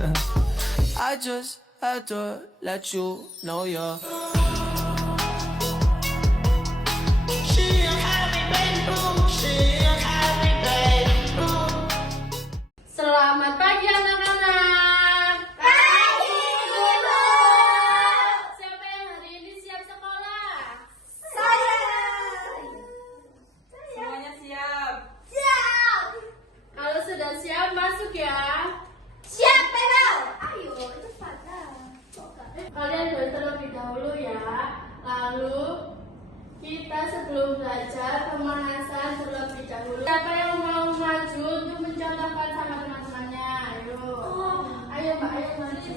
I just had to let you know you're. Selamat pagi anak-anak. Pagi, Ibu. Siapa yang hari ini siap sekolah? Saya. Semuanya siap. Siap. Kalau sudah siap masuk ya. Siap, Pedal. Ayo, cepat. Kalian harus terlebih dahulu ya. Lalu kita sebelum belajar pemanasan terlebih dahulu. Siapa yang mau maju untuk mencontohkan sama teman-temannya? Ayo. Ayo Mbak, ayo maju.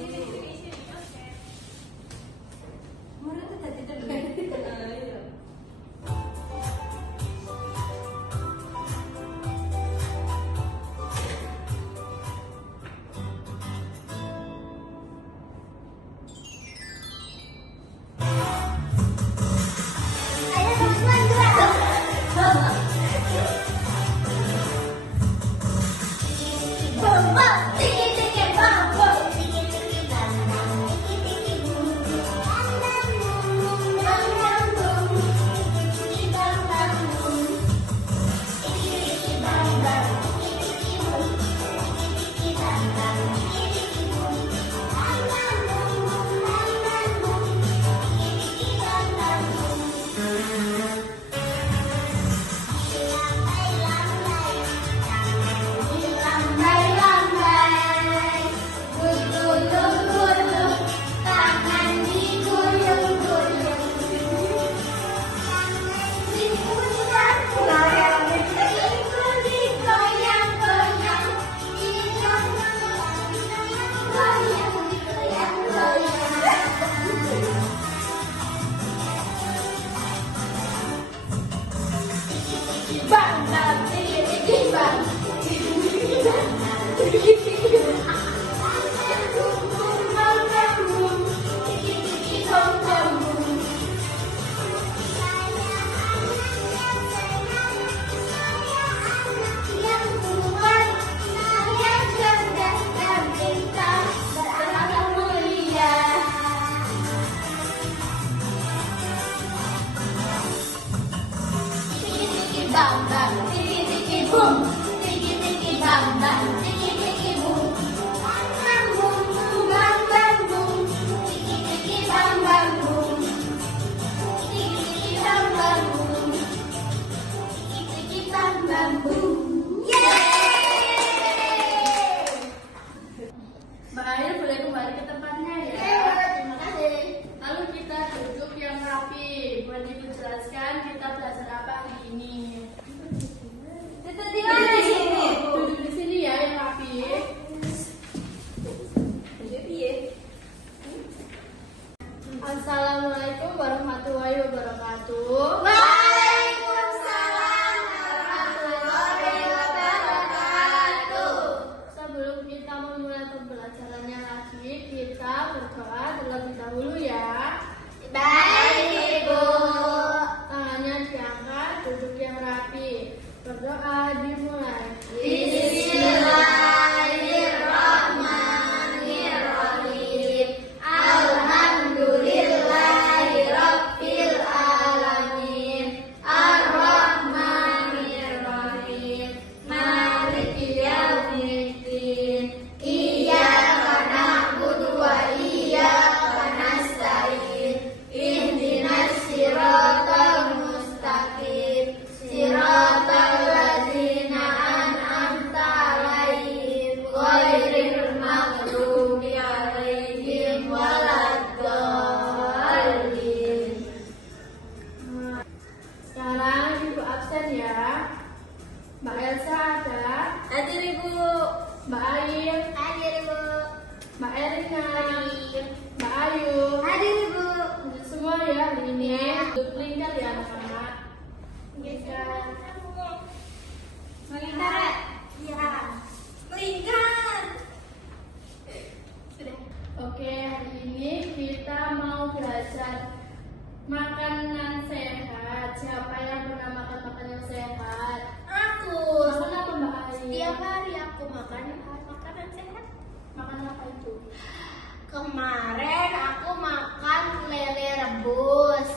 Ayo, teman-teman, gerak. Bom, bom, tiki, tiki, bom, bom, tiki, tiki, bom, bom, tiki, tiki, boom. Bam, bam, boom, bam, bam, boom. Tiki, tiki, bam, bam, boom. Tiki, tiki, bam, bam, tiki, tiki, boom. Tiki, tiki, bam, bam, tiki, tiki, boom. Bam, bam, boom, boom, bam, bam, boom. Tiki, tiki, bam, bam, boom. Lambai, lambai, gulung, gulung, tangan diguyung-guyung, goyang, digoyang-goyang, bang, bang, tiki, bang. Bang bang, tiki tiki boom, tiki tiki bang bang, tiki tiki boom, bang bang boom, bang bang boom, tiki tiki bang bang boom, tiki tiki bang bang boom, tiki tiki bang bang boom. Yeay! Mbak Air boleh kembali ke tempatnya ya. Terima kasih. Lalu kita duduk yang rapi. Boleh Ibu jelaskan kita belajar apa hari ini? Itu di mana di sini? Duduk di sini ya yang rapi. Assalamualaikum warahmatullahi wabarakatuh. Waalaikumsalam warahmatullahi wabarakatuh. Sebelum kita memulai pembelajarannya lagi, kita berdoa terlebih dahulu ya. Baik, Ibu. Tangannya diangkat, duduk yang rapi. Berdoa dimulai. Bismillahirrahmanirrahim. Alhamdulillahirabbil alamin. Arrahmanirrahim. Maliki yaumiddin. Iyyaka na'budu wa iyyaka nasta'in. Ihdinas siratal mustaqim. Siratal ladzina an'amta 'alaihim ghairil maghdubi 'alaihim waladdallin. Sekarang Ibu absen ya. Mbak Elsa ada, Hadir, Ibu. Mbak Air, Hadir, Ibu. Mbak Erina, Mbak Ayu. Hadir, Ibu. Untuk semua ya hari ini. Duduk lingkar ya anak-anak. Lingkar. Melingkar. Ya. Melingkar. Sudah. Oke, hari ini kita mau belajar makanan sehat. Siapa yang pernah makan makanan sehat? Aku. Makan apa Mbak Ayu? Setiap hari aku makan makanan sehat. Makan apa itu? Kemarin aku makan lele rebus.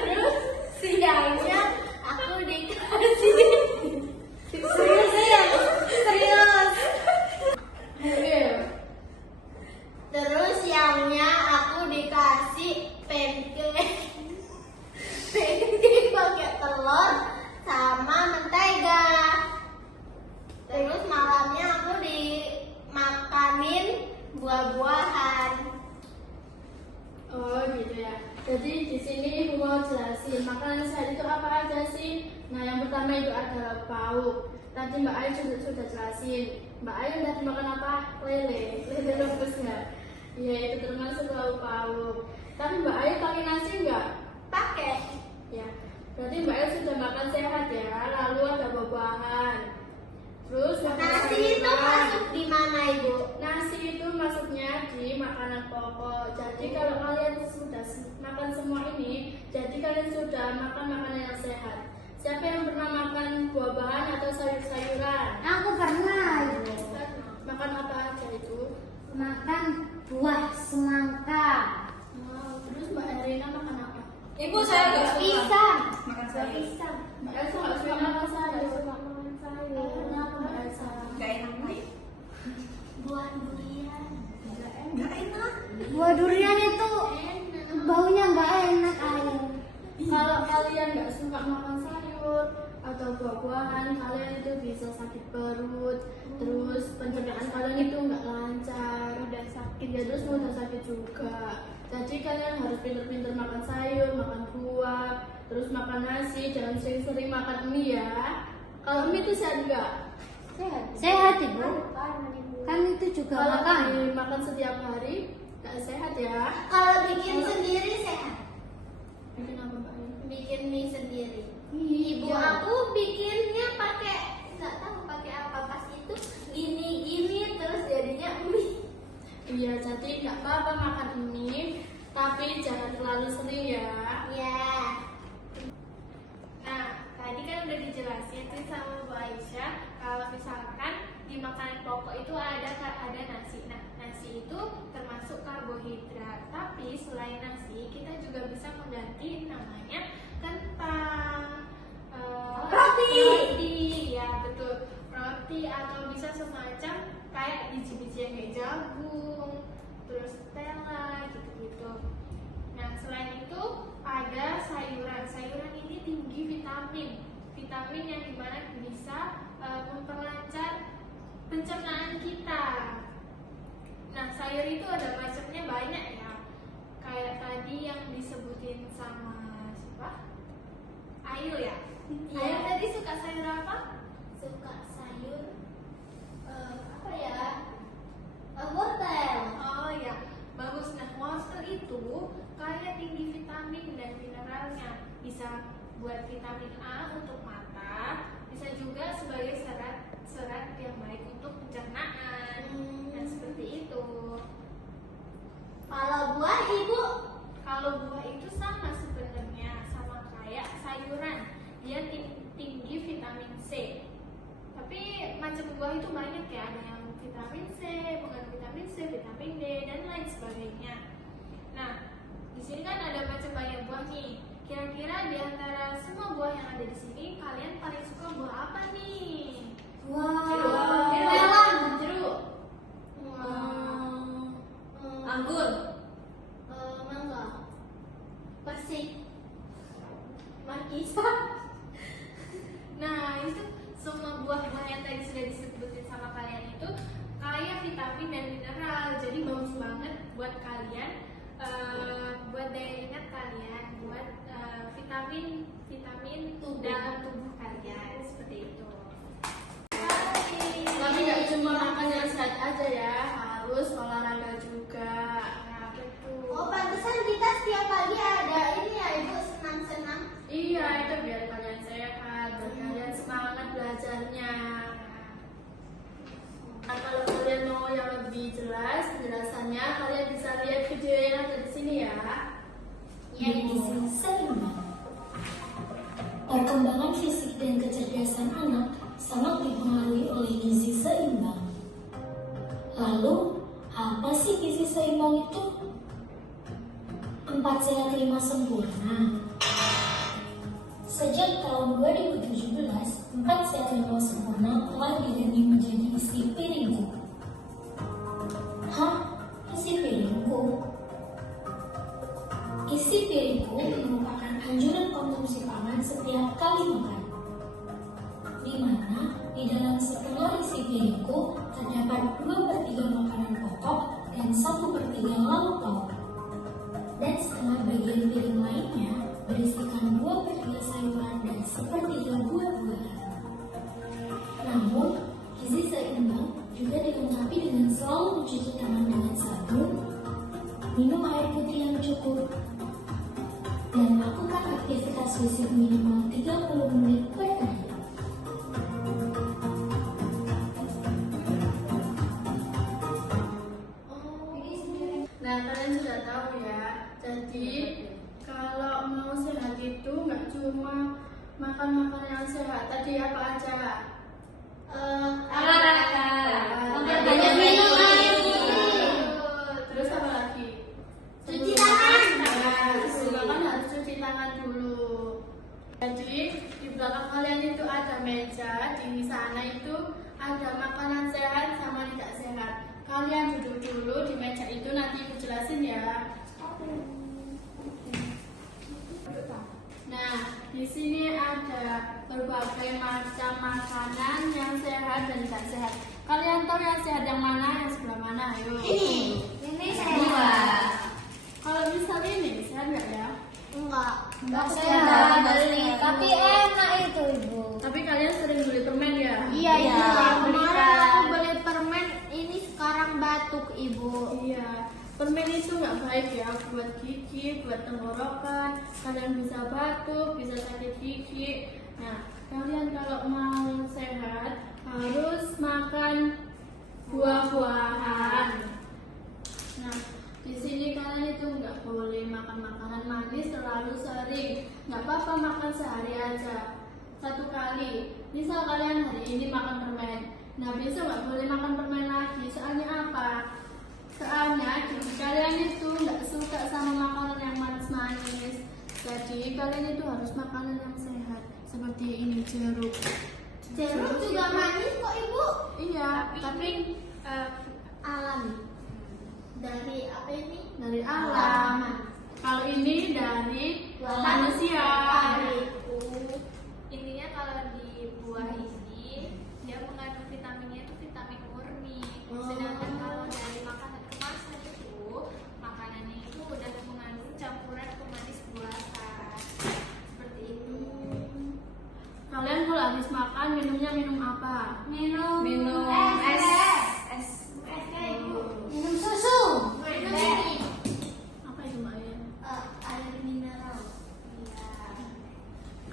Terus siangnya aku dikasih. Serius ya? Serius. Terus siangnya aku dikasih pancake. Pancake pakai telur sama mentega. Terus malamnya aku dimakanin buah-buahan. Oh gitu ya. Jadi di sini ibu mau jelasin makanan sehat itu apa aja sih? Nah yang pertama itu adalah pauk. Tadi Mbak Ayu sudah jelasin. Mbak Ayu tadi makan apa? Lele rebus nggak? Iya itu termasuk pauk. Tapi Mbak Ayu pakai nasi nggak? Pakai. Ya. Berarti Mbak Ayu sudah makan sehat ya. Lalu ada buah-buahan. Terus Nasi itu masuk di mana, Ibu? nasi itu masuknya di makanan pokok. Jadi kalau kalian sudah makan semua ini, jadi kalian sudah makan makanan yang sehat. Siapa yang pernah makan buah-buahan atau sayur-sayuran? Aku pernah. Makan apa aja itu? Makan buah semangka. Terus Mbak Erina makan apa? Ibu saya nggak suka Pisang. makan Buah sayur. pisang. Mbak Elsa nggak suka makan sayur. Kenapa Mbak Elsa? Nggak enak nih. Buah durian. Nggak enak. Buah durian itu baunya nggak enak, Ayu. Kalau kalian nggak suka makan sayur atau buah-buahan, kalian itu bisa sakit perut, terus pencernaan kalian itu nggak lancar, udah sakit ya, terus mudah sakit juga. Jadi kalian harus pinter-pinter makan sayur, makan buah, terus makan nasi, jangan sering-sering makan mie ya. Kalau mie itu sehat nggak? Sehat, Ibu. Kan itu juga Kalau makan. makan setiap hari nggak sehat ya. Kalau bikin sendiri sehat. Bikin apa Mbak? Bikin mie sendiri. Ibu Ibu aku bikinnya pakai nggak tahu pakai apa, pas itu gini terus jadinya mie. Iya, jadi nggak apa-apa makan mie, tapi jangan terlalu sering ya. Ya. Nah, tadi kan udah dijelasin sih sama Bu Aisyah kalau misalkan di makanan pokok itu ada nasi. Nah, nasi itu termasuk karbohidrat. Tapi selain nasi, kita juga bisa mengganti namanya kentang, roti, ya betul, roti atau bisa semacam kayak biji-bijian kayak jagung, terus stella gitu-gitu. Nah, selain itu ada sayuran. Sayuran ini tinggi vitamin yang dimana bisa memperlancar pencernaan kita. Nah, sayur itu ada macamnya banyak ya. Kayak tadi yang disebutin sama siapa? Ayu ya. Iya. Ayu tadi suka sayur apa? Suka sayur apa ya? Wortel. Oh ya, bagus. Nah, wortel itu kaya tinggi vitamin dan mineralnya. Bisa buat vitamin A untuk mata, bisa juga sebagai serat yang baik untuk pencernaan. Nah, seperti itu. Kalau buah, Ibu? Kalau buah itu sama sebenarnya, sama kayak sayuran. Dia tinggi vitamin C. Tapi macam buah itu banyak ya, ada yang vitamin C, mengandung vitamin C, vitamin D, dan lain sebagainya. Nah, di sini kan ada macam banyak buah nih. Kira-kira di antara semua buah yang ada di sini, kalian paling suka buah apa nih? Melon. Jeruk. Anggur. Mangga. Persik. Markisa. Nah, itu semua buah-buah yang tadi sudah disebutin sama kalian itu kaya vitamin dan mineral. Jadi bagus banget buat kalian, buat daya ingat kalian, buat vitamin dalam tubuh kalian, seperti itu. Tapi nggak cuma makan yang sehat aja ya, harus olahraga juga. Nah, betul. Oh, pantesan kita setiap pagi ada ini ya, Ibu, senam-senam. Iya, itu biar kalian sehat, biar kalian semangat belajarnya. Nah, kalau kalian mau yang lebih jelas penjelasannya, kalian bisa lihat video yang ada di sini ya. Gizi seimbang. Perkembangan fisik dan kecerdasan anak sangat dipengaruhi oleh gizi seimbang. seimbang itu 4 sehat 5 sempurna. Sejak tahun 2017, 4 sehat 5 sempurna telah diganti menjadi isi piringku. Hah? Isi piringku? Isi piringku merupakan anjuran konsumsi pangan setiap kali makan, di mana di dalam setengah isi piringku terdapat 2/3 makanan pokok dan 1/3 lauk pauk. Dan setengah bagian piring lainnya berisikan 2/3 sayuran dan 1/3 buah-buahan. Namun, gizi seimbang juga dilengkapi dengan selalu mencuci tangan dengan sabun, minum air putih yang cukup, dan lakukan aktivitas fisik minimal 30 menit per hari. Nah, kalian sudah tahu ya. Jadi, kalau mau sehat itu nggak cuma makan makanan yang sehat. Tadi apa aja? Olahraga. Banyak minum air putih. Terus apa lagi? Cuci tangan. Nah, kan harus cuci tangan dulu. Jadi, di belakang kalian itu ada meja. Di sana itu ada makanan sehat sama tidak sehat. Kalian duduk dulu di meja itu, nanti ibu jelasin ya. Nah, di sini ada berbagai macam makanan yang sehat dan tidak sehat. Kalian tahu yang sehat yang mana, yang sebelah mana? Ayo. Ini Dua. Kalau misal ini sehat nggak ya? Enggak sehat. Tapi enak itu ibu. Tapi kalian sering beli permen ya? Iya Iya. ibu. Kemarin Berikan. aku beli permen, ini sekarang batuk ibu. Iya. Permen itu nggak baik ya buat gigi, buat tenggorokan. Kalian bisa batuk, bisa sakit gigi. Nah, kalian kalau mau sehat harus makan buah-buahan. Nah, di sini kalian itu nggak boleh makan makanan manis terlalu sering. Nggak apa-apa makan sehari aja, 1 kali. Misal kalian hari ini makan permen, nah besok nggak boleh makan permen lagi. Soalnya apa? Soalnya gigi kalian itu nggak suka sama makanan yang manis-manis. Jadi kalian itu harus makanan yang sehat, seperti ini jeruk. Jeruk juga manis kok ibu. Iya, tapi Alami. Dari apa ini? dari alam. Kalau ini dari manusia. Intinya kalau di buah ini dia mengandung vitaminnya itu vitamin murni. Sedangkan kalau dari makanan kemasan itu makanannya itu udah mengandung campuran pemanis buatan. Seperti itu. Kalian kalau habis makan minumnya minum apa? Minum es. es. Minum susu. Minum ini. Apa itu Mbak ya? Air mineral. Iya.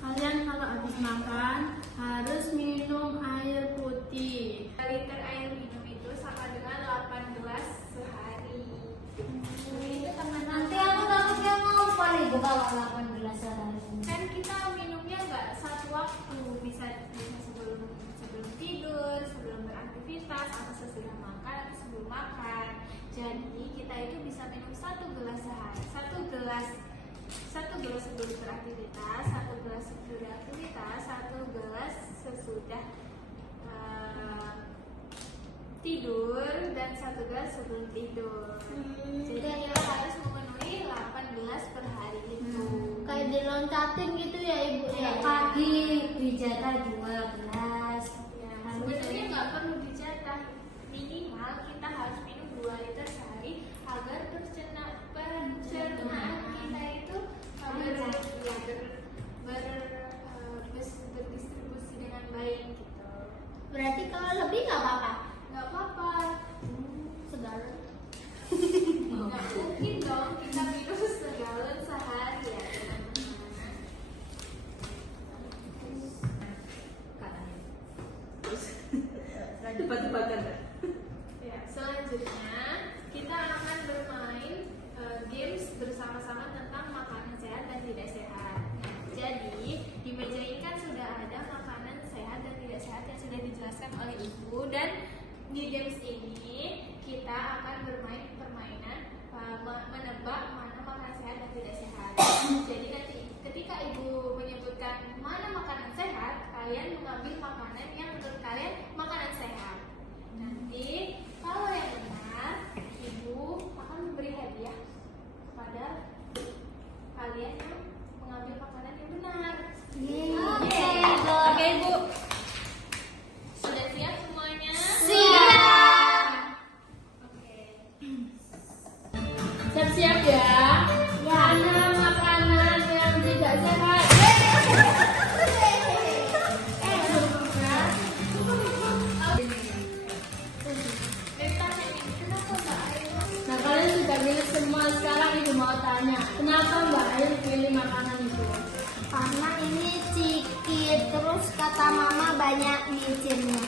Kalian kalau habis makan harus minum air putih. Liter air minum itu sama dengan 8 gelas sehari. Itu teman Nanti aku takutnya ngumpul ibu kalau 8 gelas sehari. kan kita minumnya nggak satu waktu, bisa sebelum tidur, sebelum beraktivitas, atau sesudah makan atau sebelum makan. Jadi kita itu bisa minum 1 gelas sehari, 1 gelas sebelum beraktivitas, 1 gelas sesudah aktivitas, 1 gelas sesudah tidur, dan 1 gelas sebelum tidur. Jadi kita harus memenuhi 8 gelas per hari itu. Kayak diloncatin gitu ya ibu ya. Pagi dijatah 12. Ya, sebenarnya nggak perlu dijatah, minimal kita harus minum 2 liter sehari agar pencernaan kita itu berdistribusi dengan baik gitu. Berarti kalau lebih nggak apa-apa. Nggak apa-apa, Segalon. nggak mungkin dong kita minum segalon sehari ya teman-teman. Ya, selanjutnya kita akan bermain games bersama-sama tentang makanan sehat dan tidak sehat. Nah, jadi di meja ini kan sudah ada makanan sehat dan tidak sehat yang sudah dijelaskan oleh ibu, dan di games ini kita akan bermain permainan menebak mana makanan sehat dan tidak sehat. Jadi nanti ketika ibu menyebutkan mana makanan sehat, kalian mengambil makanan yang menurut kalian makanan sehat. Nanti kalau yang benar, ibu akan memberi hadiah kepada kalian yang mengambil makanan yang benar. Oke, ibu. Sudah siap semuanya? Siap. Oke. Siap-siap ya. Mana makanan yang tidak sehat? Nah, kalian sudah pilih semua. Sekarang ibu mau tanya, kenapa Mbak Ayu pilih makanan itu? Karena ini cikit, terus kata mama banyak micinnya.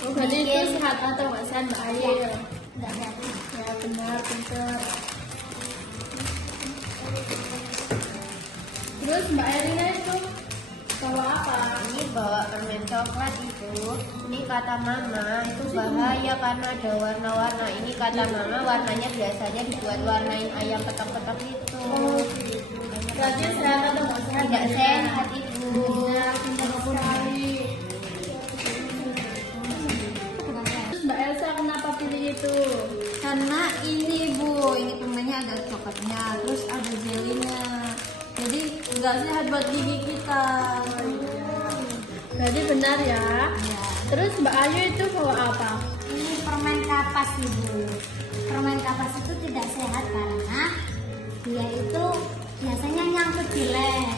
Oh, jadi itu sehat atau nggak sehat Mbak Ayu? Enggak ada. Ya benar, pintar. Terus Mbak Erina itu bawa apa? Ini bawa permen coklat itu. Ini kata mama itu bahaya karena ada warna-warna. Ini kata mama warnanya biasanya dibuat warnain ayam petok-petok itu. Berarti sehat atau nggak sehat? Tidak sehat ibu. Ya, pintar sekali. Terus Mbak Elsa kenapa pilih itu? Karena ini bu, ini permennya ada coklatnya, terus ada jelinya. Jadi nggak sehat buat gigi kita. Berarti benar ya? Terus Mbak Ayu itu bawa apa? Ini permen kapas ibu. Permen kapas itu tidak sehat karena dia itu biasanya nyangkut di lem.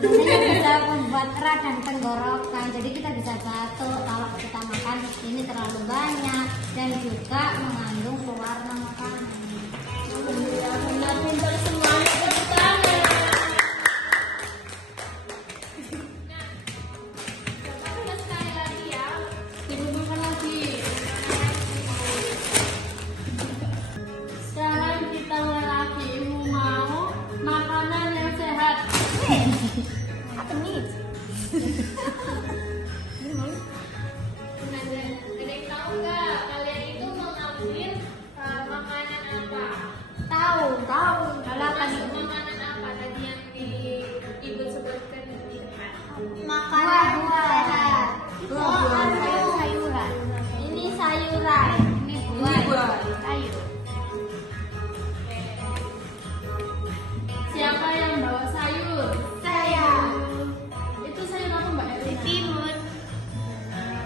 Biasanya bisa membuat radang tenggorokan. Jadi kita bisa batuk kalau kita makan ini terlalu banyak dan juga mengandung pewarna makanan. Ya benar, pintar semuanya, tepuk tangan. Coba sekali lagi ya. Ibu makan lagi. Sekarang kita mulai lagi. Ibu mau makanan yang sehat. Apa nih? Ada yang tahu nggak kalian itu mengambil makanan apa? Tahu. Masuk makanan apa tadi yang ibu sebutkan di depan? Makanan sehat. Buah-buahan. Sayuran. Ini sayuran. Ini buah. Sayur. Siapa yang bawa sayur? Saya. Itu sayur apa Mbak Erina? Timun.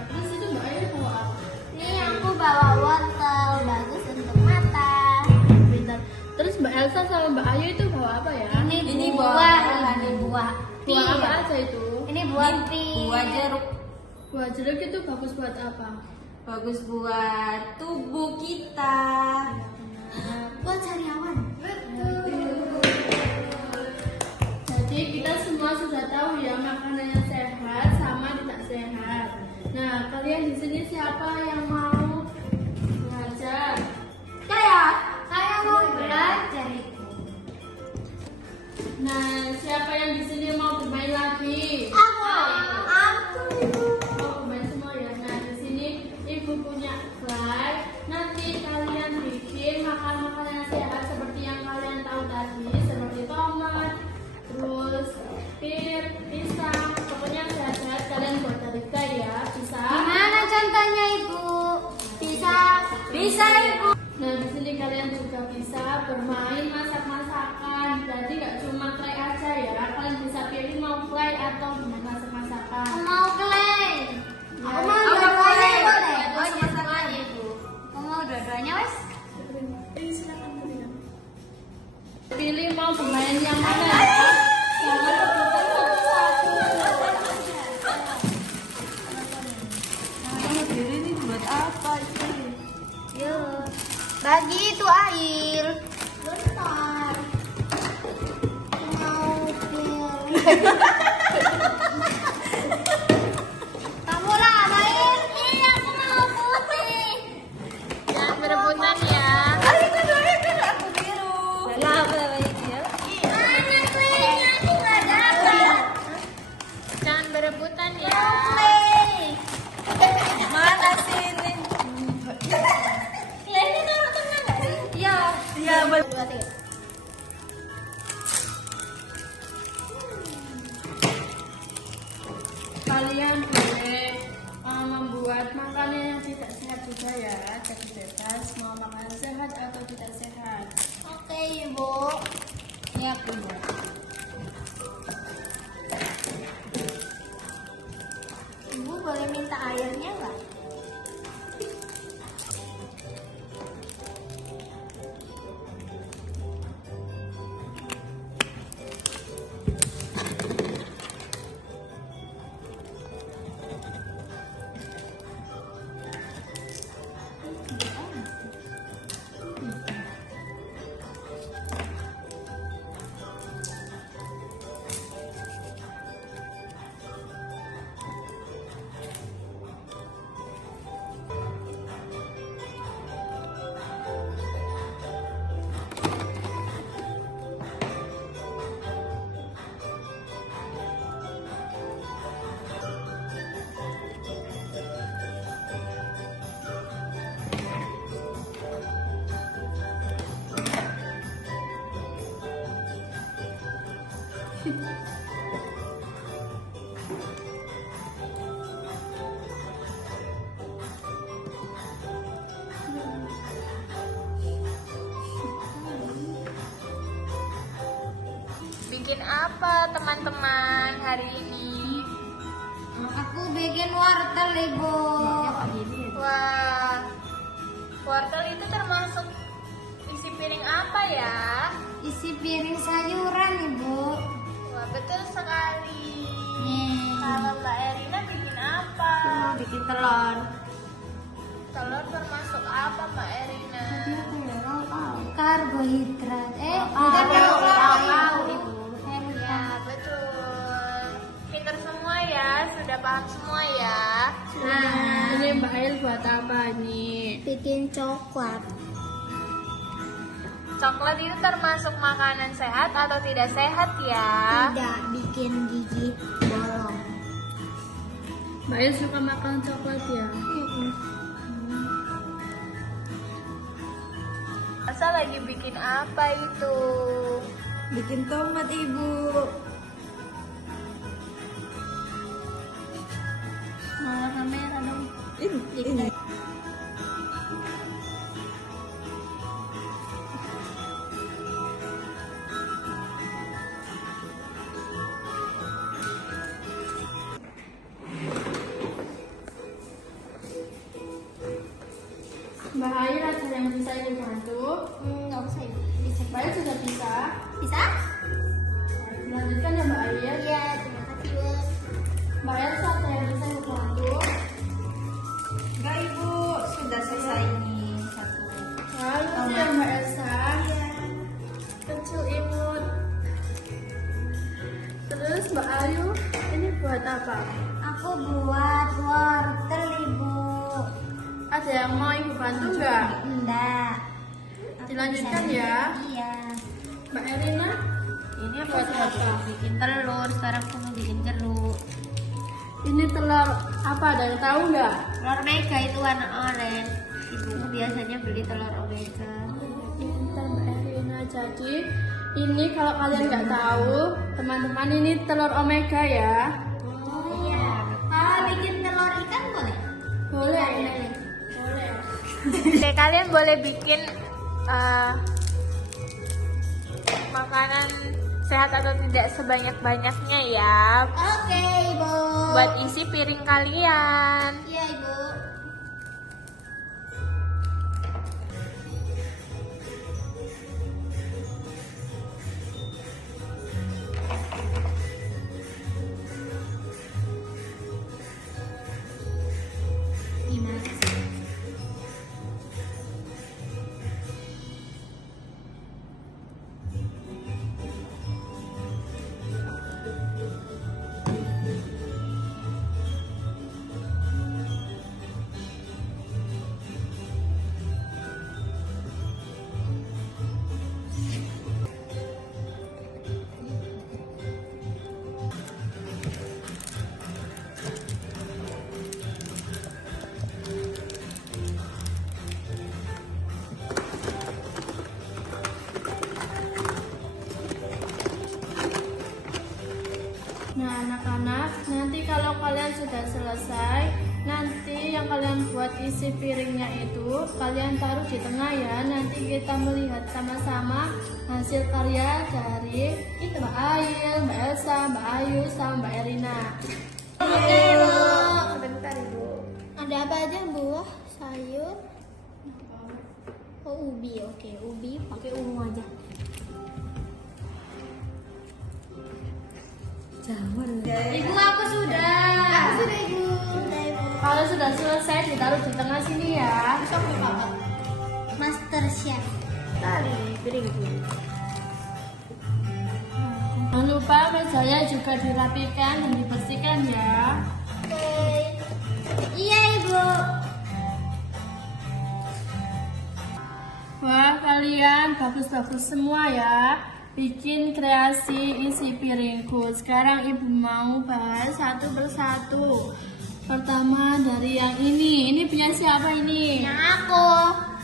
Terus itu Mbak Erina bawa apa? Ini aku bawa wortel, bagus untuk mata. Pintar. Terus Mbak Elsa sama Mbak Ayu itu bawa apa ya? Ini buah. Ini buah. Buah apa aja itu? Ini buah pir. Buah jeruk Buah jeruk itu bagus buat apa? bagus buat tubuh kita. Buat sariawan. Jadi kita semua sudah tahu ya makanan yang sehat sama tidak sehat. Nah, kalian di sini siapa yang mau belajar? Saya mau belajar. Nah, siapa yang di sini mau bermain lagi? Aku. Mau bermain semua ya. Nah, di sini ibu punya slide. Nanti kalian bikin makanan-makanan yang sehat seperti yang kalian tahu tadi, seperti tomat, terus pir, pisang, pokoknya sehat-sehat kalian buat dari ya. Bisa? Gimana contohnya ibu? Bisa ibu. Nah, di sini kalian juga bisa bermain masak-masakan. Jadi nggak cuma play aja ya. Kalian bisa pilih mau play atau masak-masakan. Mau clay. Aku mau Aku dua-duanya boleh. boleh. Oh, masakannya ibu. Aku mau dua-duanya wes. Pilih mau bermain yang mana ya. Jangan rebutan satu-satu. Ini buat apa sih? Yuk. Bagi itu air. Bentar. Mau pilih. Kamu lah main. Iya, aku mau putih. Jangan berebutan ya. Aku biru. Kenapa ini ya? Mana kuenya? Aku nggak dapat. Jangan berebutan ya. Play. Mana sih ini? Kayaknya taruh 2, 3. Kalian boleh membuat makanan yang tidak sehat juga ya. Jadi bebas mau makan sehat atau tidak sehat. Oke, Ibu. Siap, Ibu. Ibu boleh minta airnya nggak? Bikin apa teman-teman hari ini? Aku bikin wortel, Ibu. Wah, wortel itu termasuk isi piring apa ya? Isi piring sayuran, Ibu. Wah, betul sekali. Nih. Kalau Mbak Erina bikin apa? Bikin telur. Telur termasuk apa Mbak Erina? Karbohidrat. Tahu, Ibu. Ya, betul. Pinter semua ya, sudah paham semua ya. Nah, ini Mbak Ail buat apa nih? Bikin coklat. Coklat itu termasuk makanan sehat atau tidak sehat ya? Tidak bikin gigi bolong. Mbak Ail suka makan coklat ya? Masa lagi bikin apa itu? Bikin tomat, Ibu. Mau kamera dong. Ini. Mbak Ail ada yang bisa Ibu bantu? Nggak usah, Ibu. Bisa. Mbak Ail sudah bisa? Bisa? Dilanjutkan ya Mbak Ail. Iya, terima kasih, Bu. Mbak Elsa ada yang bisa Ibu bantu? Enggak, Ibu. Sudah selesai ini satu. Lalu ya Mbak Elsa. Kecil imut. Terus Mbak Ayu, ini buat apa? Aku buat wortel, Ibu. Ada yang mau Ibu bantu nggak? Enggak. Aku Dilanjutkan bisa. ya. Iya. Mbak Erina? Ini aku Buat sudah apa? bikin telur. Sekarang aku mau bikin jeruk. Ini telur apa? Ada yang tahu nggak? Telur mega itu warna oranye. Ibu biasanya beli telur omega. Pintar Mbak Erina. Jadi ini kalau kalian nggak tahu, teman-teman ini telur omega ya. Oh iya. Kalau bikin telur ikan boleh? Boleh. Boleh. Oke, kalian boleh bikin makanan sehat atau tidak sebanyak-banyaknya ya, Oke, Ibu. buat isi piring kalian. Iya, Ibu. Gimana? selesai, nanti yang kalian buat isi piringnya itu kalian taruh di tengah ya. Nanti kita melihat sama-sama hasil karya dari Mbak Ail, Mbak Elsa, Mbak Ayu, sama Mbak Erina. Oke, Bu. Sebentar, Ibu. Ada apa aja, Bu? Sayur. Oh, ubi. Oke, ubi pakai ungu aja. Ibu, aku sudah. Ibu. Kalau sudah selesai ditaruh di tengah sini ya. Master Chef. Tali, piring. Jangan lupa mejanya juga dirapikan dan dibersihkan ya. Iya, Ibu. Wah, kalian bagus-bagus semua ya. Bikin kreasi isi piringku. Sekarang Ibu mau bahas satu persatu. Pertama dari yang ini. Ini punya siapa ini? Yang aku.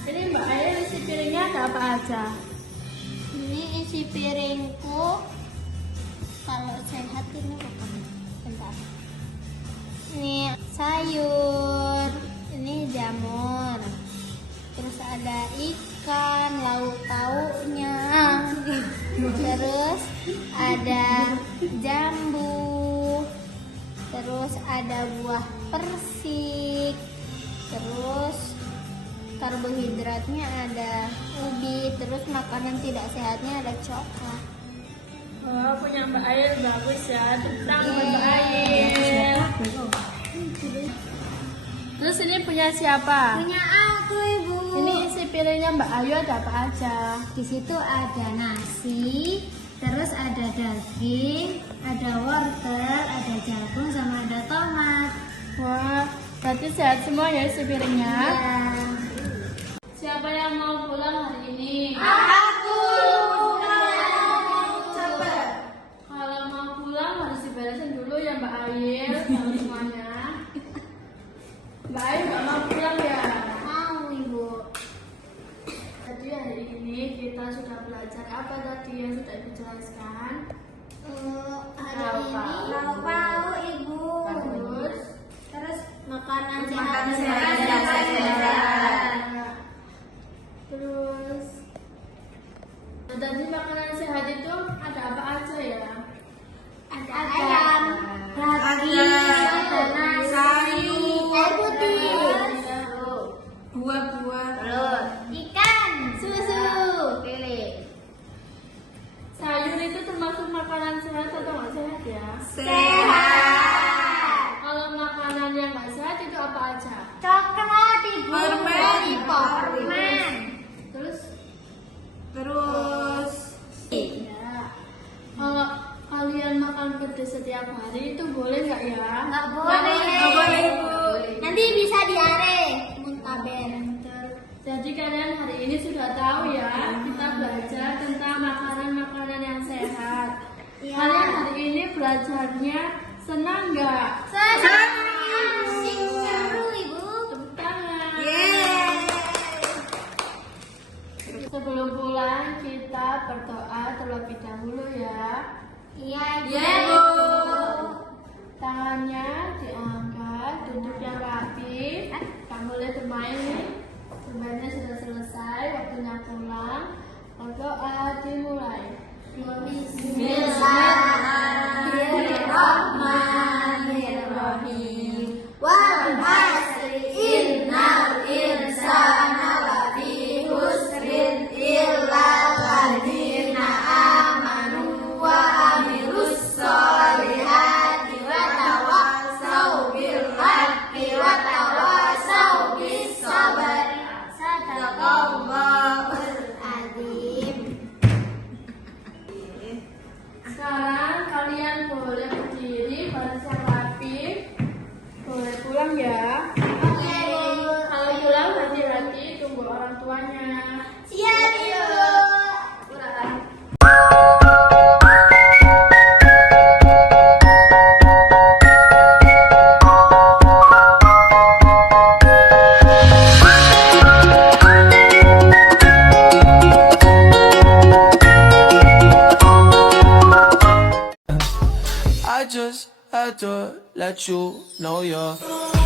Ini Mbak Ayu, isi piringnya ada apa aja? Ini isi piringku. Kalau sehat ini apa? Bentar. Ini sayur. Ini jamur. Terus ada ikan, lauk pauknya. Terus ada jambu. Terus ada buah persik. Terus karbohidratnya ada ubi. Terus makanan tidak sehatnya ada coklat. Oh, punya Mbak Ayu bagus ya. Tepuk tangan buat Mbak Ayu. Terus ini punya siapa? Punya aku, Ibu. Ini isi piringnya Mbak Ayu ada apa aja? Di situ ada nasi, terus ada daging, ada wortel, ada jagung, sama ada tomat. Wah, berarti sehat semua ya isi piringnya. Ya. Siapa yang mau pulang hari ini? Aku. Kalau mau pulang harus diberesin dulu ya Mbak Ayu sama semuanya. Mbak Ayu nggak mau pulang ya? Mau, Ibu. Jadi hari ini kita sudah belajar apa tadi yang sudah Ibu jelaskan? Hari Lauk ini pauk. lauk pauk, Ibu. Bagus. Terus makanan Makanan sehat. sehat. Terus tadi makanan sehat itu ada apa aja ya? Ada ayam, daging, ada nasi, sayur, air putih, buah-buah. terus ikan, susu. Pilih. Sayur itu termasuk makanan sehat atau nggak sehat ya? Sehat. Kalau makanan yang nggak sehat itu apa aja? Coklat, Ibu. Permen. Permen. Terus Terus ya, kalau kalian makan pedas setiap hari itu boleh nggak ya? Nggak boleh. Nggak boleh, Ibu. Nanti bisa diare, muntaber. Jadi kalian hari ini sudah tahu ya, kita belajar tentang makanan-makanan yang sehat. Iya. Kalian hari ini belajarnya senang nggak? Senang. Asik, seru, Ibu. Tepuk tangan. yeay. Sebelum pulang kita berdoa terlebih dahulu ya. Iya, Iya, Bu. Tangannya diangkat, duduk yang rapi. Tak boleh bermain nih. Bermainnya sudah selesai, waktunya pulang. Berdoa dimulai. Bismillahirrahmanirrahim. Wal asri innal insana lafi khusrin illa alladziina amanu wa amilus solihati wa tawassaw bil haqqi wa tawassaw bis sabr. Sadaqallahul azim. Sekarang kalian boleh berdiri, baris yang rapi. Boleh pulang ya. Oke, Bu. Kalau pulang hati-hati, tunggu orang tuanya. Siap, Ibu. I to let you know you're